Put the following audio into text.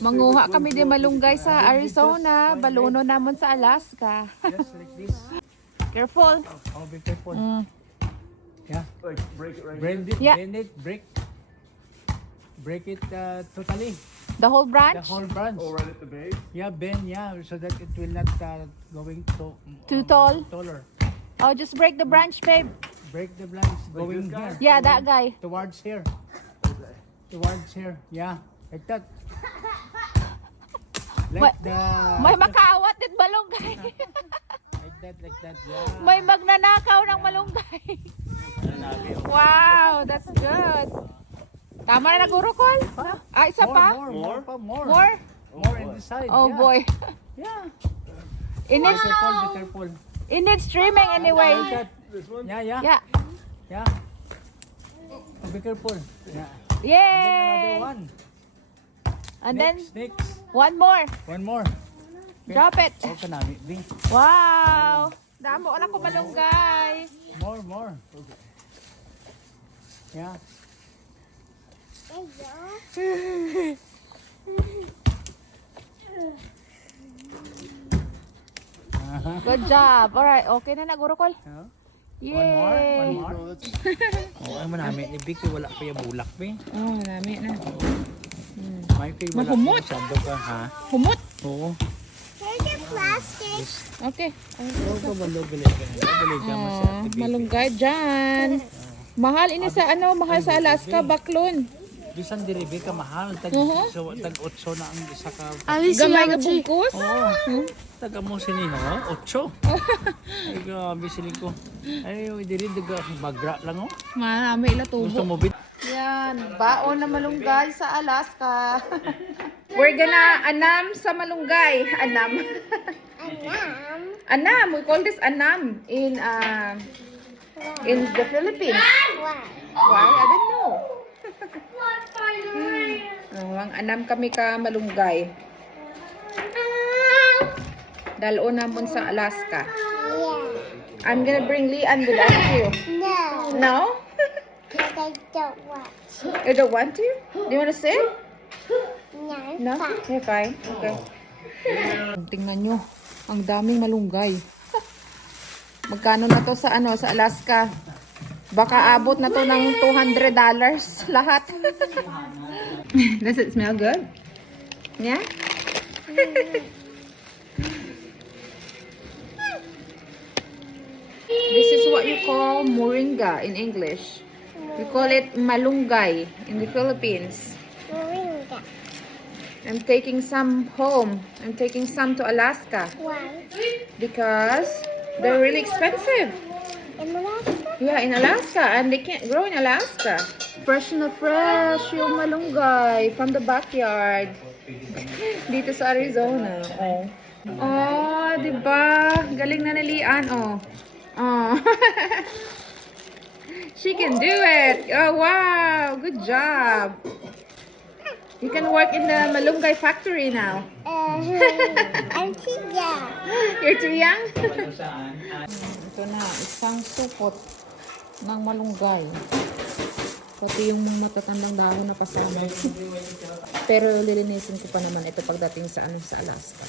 Manguha kami din malunggay sa Arizona, baluno namon sa Alaska. Yes, like this. Careful. Oh, be careful. Yeah. Like break it right Bend it, Yeah. bend it, break it totally. The whole The branch? whole branch. here. Oh, right at the base. Yeah, bend, yeah, so that it will not going to Too tall? taller. Oh, just break the branch, babe. Break the branch going this guy? here. Yeah, that guy. Towards here. Towards here. Yeah, like that. Like May makaawat din malunggay. like that. Yeah. May magnanakaw ng malunggay. Wow, that's good. Tama na nagurukol? Ah, isa pa? More. More? In the side. Oh yeah. boy. Yeah. It Be needs, careful. it needs trimming anyway. Like that. This one? Yeah. Yeah. Oh, be careful. Yeah. Yay! Another one. And then, Next. one more. One more. Drop it. Oh, kanami. Be. Wow! Damo na ko malunggay. More. Yeah. Good job. Alright, okay na nagurukol. Huh? Yay! One more. Oh, ay manami ni Vicky wala pa yung bulak, be. Oh, marami na. May kay wala. Mahumot. Masyado ka, ha? Humot. Oo. Okay. Oo, kabalo, bilig ka masyado. Malunggay dyan. Mahal ini sa mahal sa Alaska, baklon. Bisan diri be ka mahal tag so tag 8 na ang isa ka. Gamay nga bungkus. Oo. Taga mo sinino, 8. Ay grabe sili ko. Ay diri daga bagra lang oh. Marami ila Gusto tubo. mo bit? Yan, baon na malunggay sa Alaska. We're gonna anam sa malunggay. Anam. Anam. We call this anam in the Philippines. Why? I don't know. Ang anam kami ka malunggay. Dalo namon sa Alaska. I'm gonna bring Lian with us too. No, No? because I don't want. You don't want to? Do you want to sit? No, No? You're fine. Okay. Tingnan nyo. Ang daming malunggay. Magkano na to sa sa Alaska? Baka abot na to ng $200 lahat. Does it smell good? Yeah? This is what you call moringa in English. We call it malunggay in the Philippines. Moringa. I'm taking some home. I'm taking some to Alaska Why? because they're really expensive. In Alaska? Yeah, in Alaska, and they can't grow in Alaska. Fresh na fresh yung malunggay from the backyard. Dito sa Arizona. Oh. Oh, diba? Galing na nilian, oh. Oh. She can do it. Oh, wow. Good job. You can work in the malunggay factory now. I'm too young. You're too young? Ito na, isang supot ng malunggay. Pati yung matatandang dahon na kasama. Pero lilinisin ko pa naman ito pagdating sa sa Alaska.